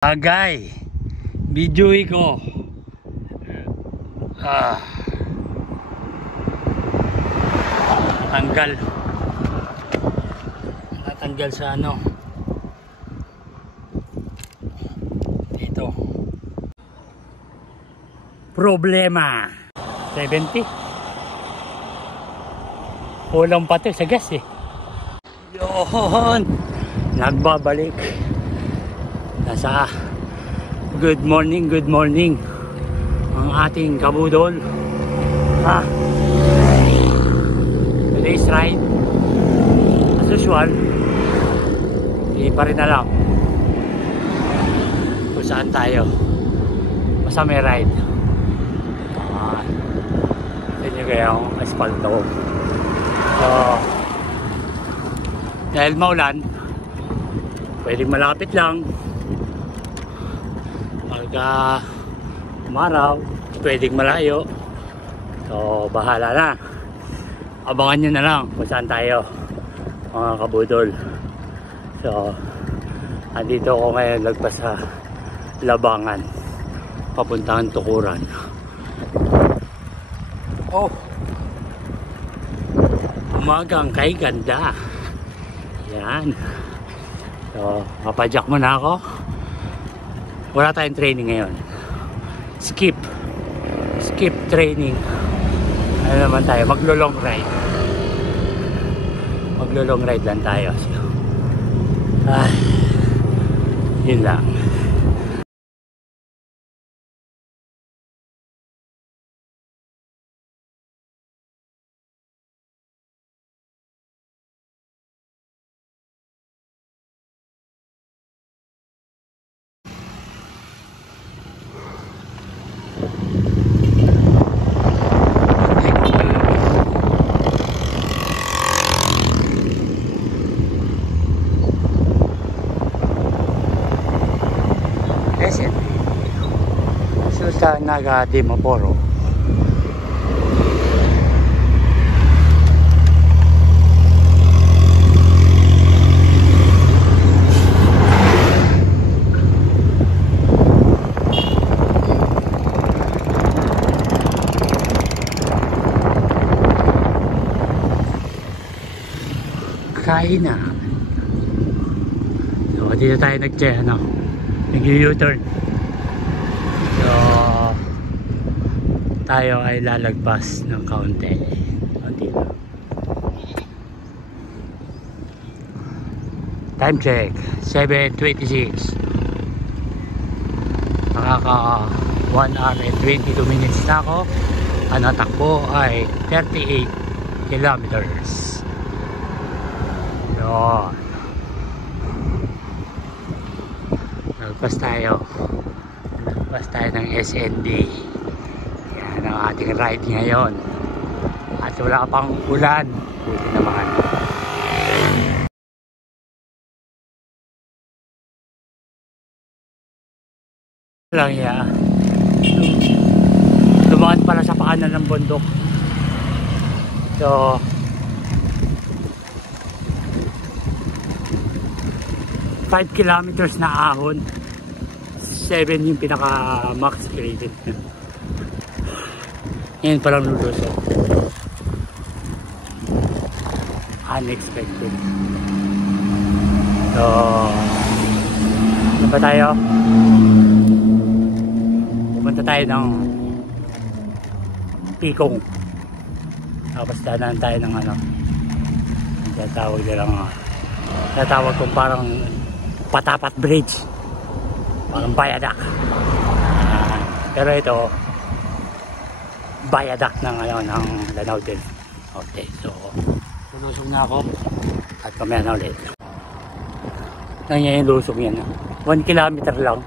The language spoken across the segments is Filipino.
Agay, videoy ko. Natanggal sa ano dito. Problema 70. Kulang pa to sa gas eh. Yun, nagbabalik. Nasa good morning ang ating kabudol. Today's ride as usual, hindi pa rin alam kung saan tayo. Basta may ride. Tignan nyo kaya ang asfalto. So dahil maulan, pwedeng malapit lang. Pagka umaraw, pwedeng malayo. So bahala na. Abangan nyo na lang kung saan tayo, mga kabudol. So andito ako ngayon, lagpas sa Labangan, papuntang Tukuran. Oh, umagang kay ganda. Yan. So mapadyak muna ako. Wala tayong training ngayon. Skip training. Ano naman tayo, maglo-long ride lang tayo. So, yun lang. Sa Naga de Maporo. Kain na. So dito tayo nag-U-turn. Tayo ay lalagpas ng kaunti. Time check 7:26. Nakaka 1 hour and 22 minutes na ako. Ang natakbo ay 38 kilometers. Yun. Lagpas tayo ng SND. Ang ating ride ngayon at wala pang ulan. Buti naman. Lang ya. Dumaan pala sa paanan ng bundok. So 5 kilometers na ahon. 7 yung pinaka max graded. Ngayon palang lulusok. Unexpected. So ano ba tayo? Pupunta tayo ng Pikong. Tapos dadaan tayo ng ano, tatawag kong parang Patapat Bridge, parang viaduct. Pero ito viaduct ng Lanao din. Okay, so lulusong na ako at kamaya na ulit. Nangyayang lusong yan. 1 kilometer lang.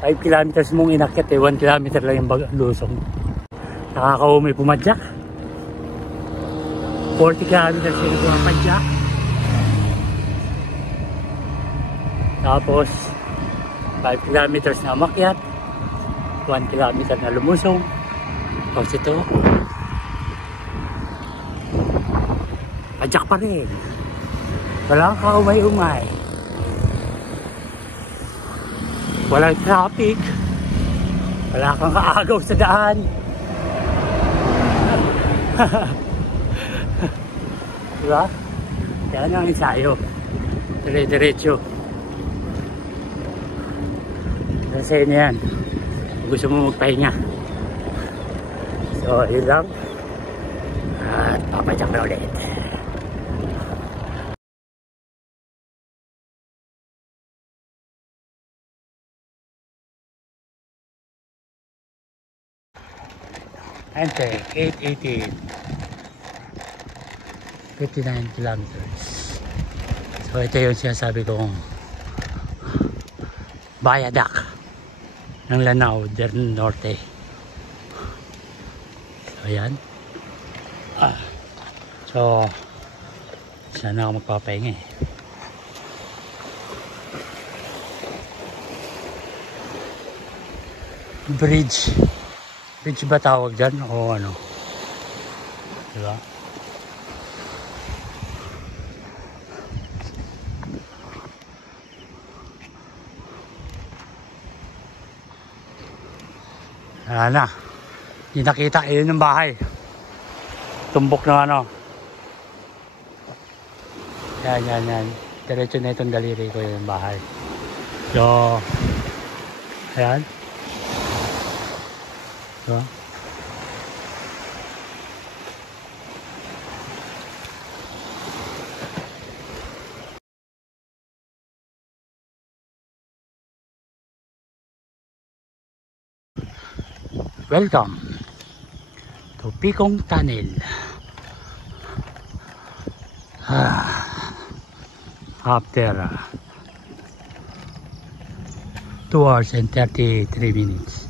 5 kilometers mong inakyat 1 kilometer lang yung lusong. Nakakaumay pumadyak. 40 kilometers yung pumadyak. Tapos 5 kilometers na umakyat, 1 kilometer na lumusong. Tapos ito, padyak pa rin. Walang kaumay-umay. walang traffic, wala kang kaagaw sa daan. Diba? Yan ang ensayo, dire-diretso. Kasi na yan, gusto mo magpahinga. So yun lang, at papadyak na ulit. Ante, 818, 59 kilometers. So ito yung sinasabi kong viaduct ng Lanao del Norte. So ayan. So sana ako magpapahinga eh. Bridge ba tawag dyan o ano? Diba? Wala na. Hindi nakita. Ayun yung bahay. Tumbok na ano. Yan. Diretso na itong daliri ko yung bahay. So, ayan. So, welcome to Picong Tunnel. After 2 hours and 33 minutes,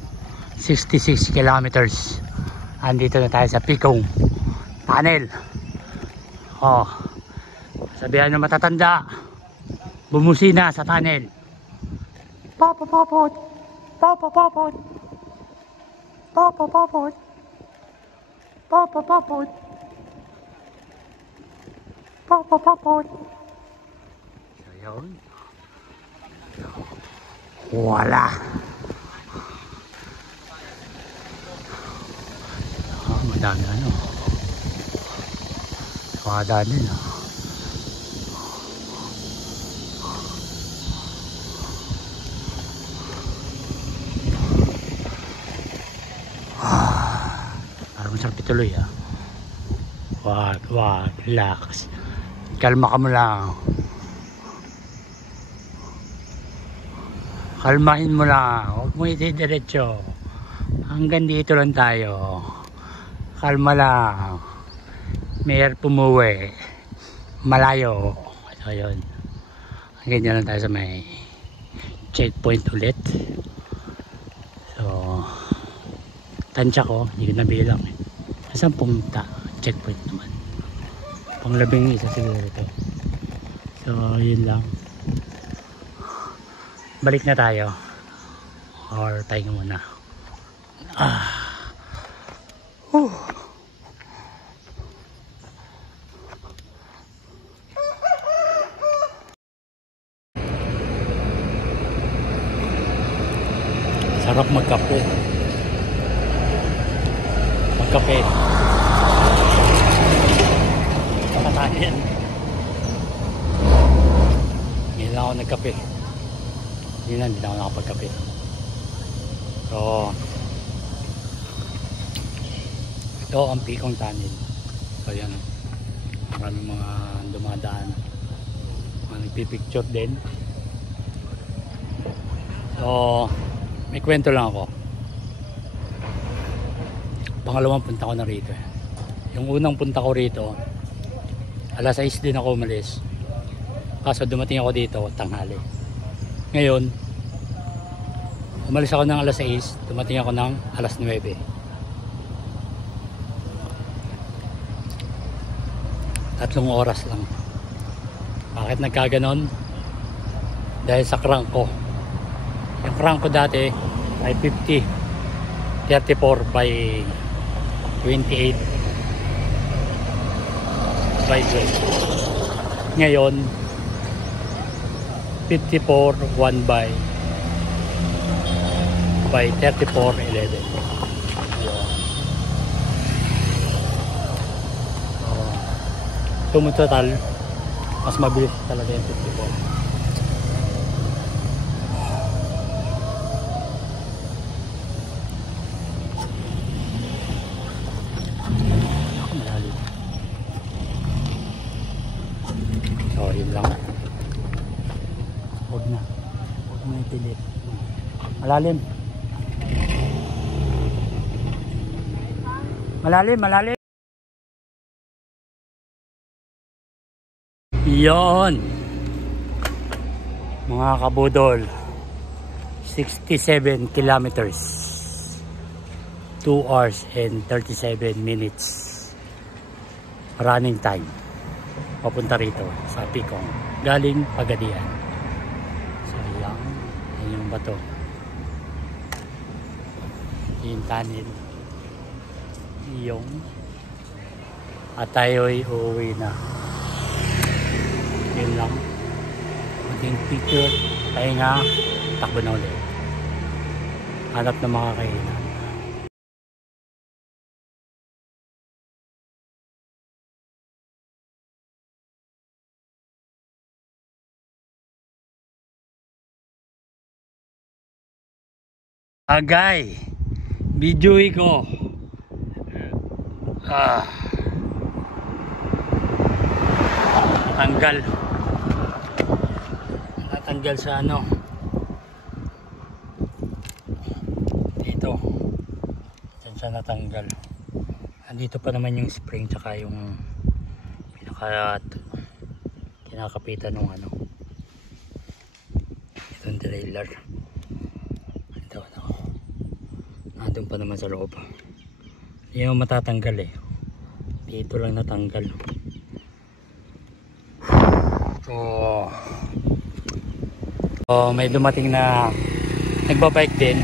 66 kilometers, andito na tayo sa Picong Tunnel. Sabihan ng matatanda, bumusina sa tunnel. Papapapot, papapapot, papapapot, papapapot, papapapot. So yun, wala. Madami ano, makadaan din parang masarap ituloy wag, relax, kalma ka mo lang, kalmahin mo lang, huwag mo iti-diretso, hanggang dito lang tayo. Kalma lang. Mayor pumuwi. Malayo. So yun. Ganyan lang tayo sa may checkpoint ulit. So tansya ko. Hindi ko nabilang. Saan pumunta? Checkpoint naman. Pang 11 siguro ito. So yun lang. Balik na tayo. Or tayo muna. Sarap magkape. Kakatanin. Hindi na ako nagkape. Hindi na ako nakapagkape. So ito ang Picong Tunnel. So yan, maraming mga dumadaan, mga nagpipicture din. So may kwento lang ako. Pangalawang punta ko na rito. Yung unang punta ko rito, alas 6 din ako umalis. Kaso dumating ako dito tanghali. Ngayon umalis ako ng alas 6, dumating ako ng alas 9. Tatlong oras lang. Bakit nagkaganon? Dahil sa crank ko. Yung crank ko dati ay 50 34 by 28 by 20. Ngayon 54 1 by by 3411. So total, mas mabilis talaga yung 54. So yun lang. Huwag na ipilit. Malalim. Yon mga kabudol, 67 kilometers, 2 hours and 37 minutes running time papunta rito sa Picong galing Pagadian. So yan yung bato, yung tunnel yung, at tayo'y uuwi na. Yun lang, maging picture, pahinga, takbo na ulit, hanap ng mga kainan. Agay, videoy ko. Natanggal sa ano dito, dyan siya natanggal. Andito pa naman yung spring tsaka yung pinaka kinakapitan ng ano, itong trailer. Ito ano, nandun pa naman sa loob, hindi mo matatanggal eh, dito lang natanggal. So may dumating na nagbabike din,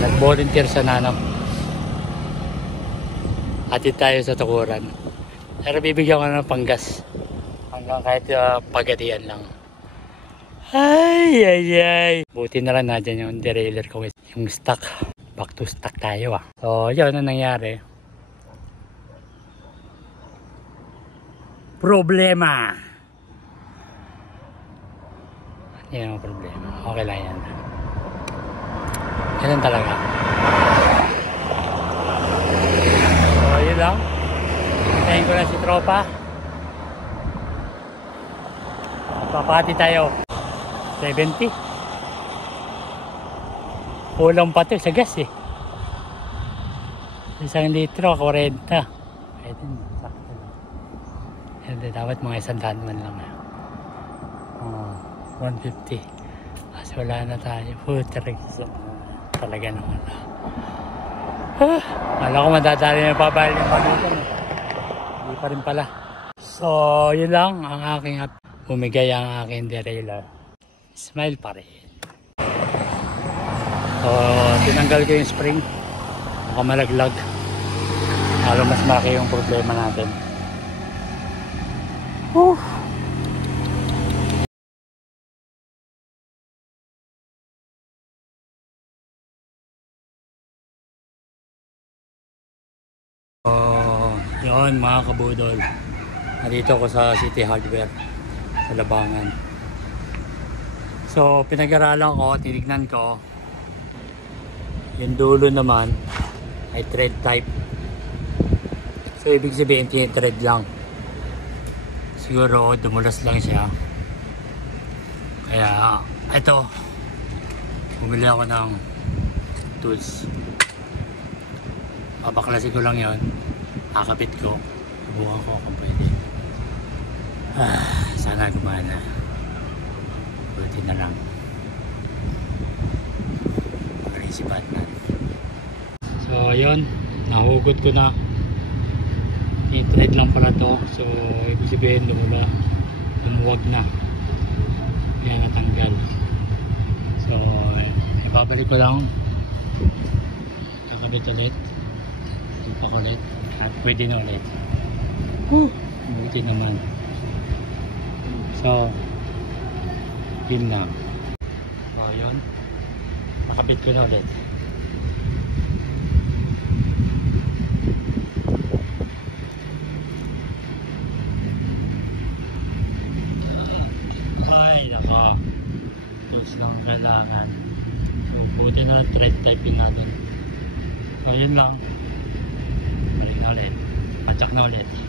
nag-volunteer sa Nanam. Atid tayo sa Tukuran, pero bibigyan ko ng panggas hanggang kahit Pagadian lang. Ay buti na lang nadyan yung derailleur ko, yung stock, back to stock tayo So yun ang nangyari, problema. Yan ang problema. Okay lang yan. Ganun talaga. So yun lang, hintayin ko na si tropa, papati tayo. 70 kulang pa to sa gas eh, 1 litro 40. Pwede na, sakto lang. Dapat mga 100 man lang 150 kasi wala na tayo. Talaga naman wala ko madadali na pabayal yung pagutan hindi pa rin pala. So yun lang ang aking bumigay ang aking derailleur. Smile pa rin. So tinanggal ko yung spring, baka malaglag, lalo mas malaki yung problema natin. Yun mga kabudol, nandito ako sa City Hardware sa Labangan. So pinag-aralan ko, tinignan ko, yung dulo naman ay thread type. So ibig sabihin thread lang, siguro dumulas lang siya. Kaya ito, bumili ako ng tools, babaklasin ko lang yon, kakabit ko, subukan ko kung pwede. Sana gumana, buti na lang magaling si Batman. So yun, nahugot ko na, i-thread lang pala to. So ibig sabihin lumuwag na, yan natanggal. So ibabalik ko lang, kakabit ulit, ipak ulit, at pwede na ulit. Buti naman. So yun na, yun. Nakabit ko na ulit. Ay, naka. Tools lang kailangan. Buti na thread typing nga dun. So, yun lang. Balik na ulit. Patsak na ulit.